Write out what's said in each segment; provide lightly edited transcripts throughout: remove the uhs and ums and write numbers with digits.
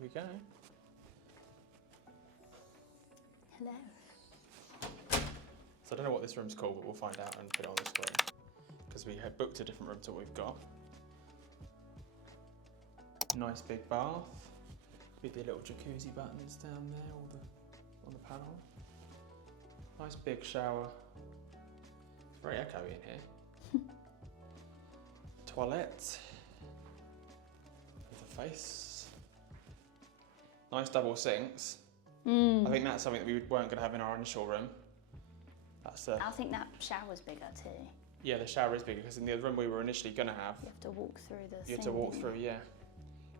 we go. Hello. So I don't know what this room's called, but we'll find out and put it on the screen. Because we have booked a different room to what we've got. Nice big bath with your little jacuzzi buttons down there on the panel. Nice big shower. It's very echoey in here. Toilet with a face. Nice double sinks. I think that's something that we weren't going to have in our initial room. I think that shower's bigger too. Yeah, the shower is bigger because in the room we were initially going to have. You have to walk through the You have to walk through, yeah.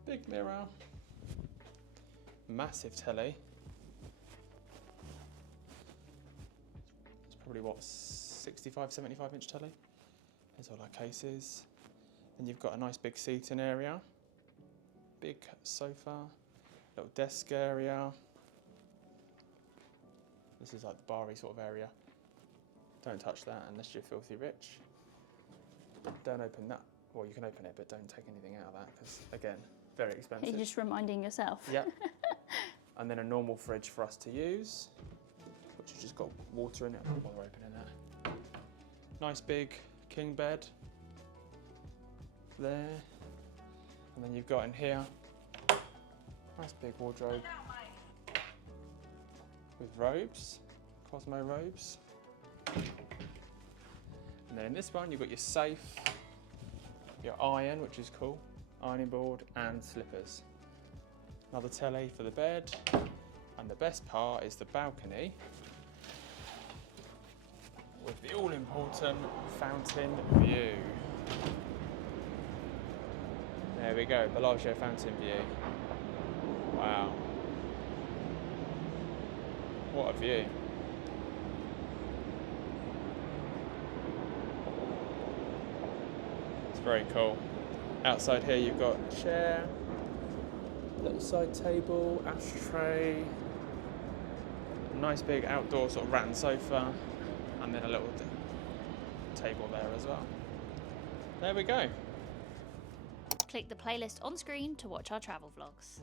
Big mirror. Massive telly. It's probably what, 65, 75 inch telly? There's all our cases. Then you've got a nice big seating area. Big sofa. Little desk area. This is like the bar-y sort of area. Don't touch that unless you're filthy rich. Don't open that. Well, you can open it, but don't take anything out of that because, again, very expensive. You're just reminding yourself. Yep. And then a normal fridge for us to use, which has just got water in it. I don't bother opening that. Nice big king bed there. And then you've got in here, nice big wardrobe with robes, Cosmo robes. And then in this one, you've got your safe, your iron, which is cool, ironing board and slippers. Another telly for the bed. And the best part is the balcony with the all-important fountain view. There we go, Bellagio fountain view. Wow. What a view. It's very cool. Outside here you've got a chair, little side table, ashtray, a nice big outdoor sort of rattan sofa, and then a little table there as well. There we go. Click the playlist on screen to watch our travel vlogs.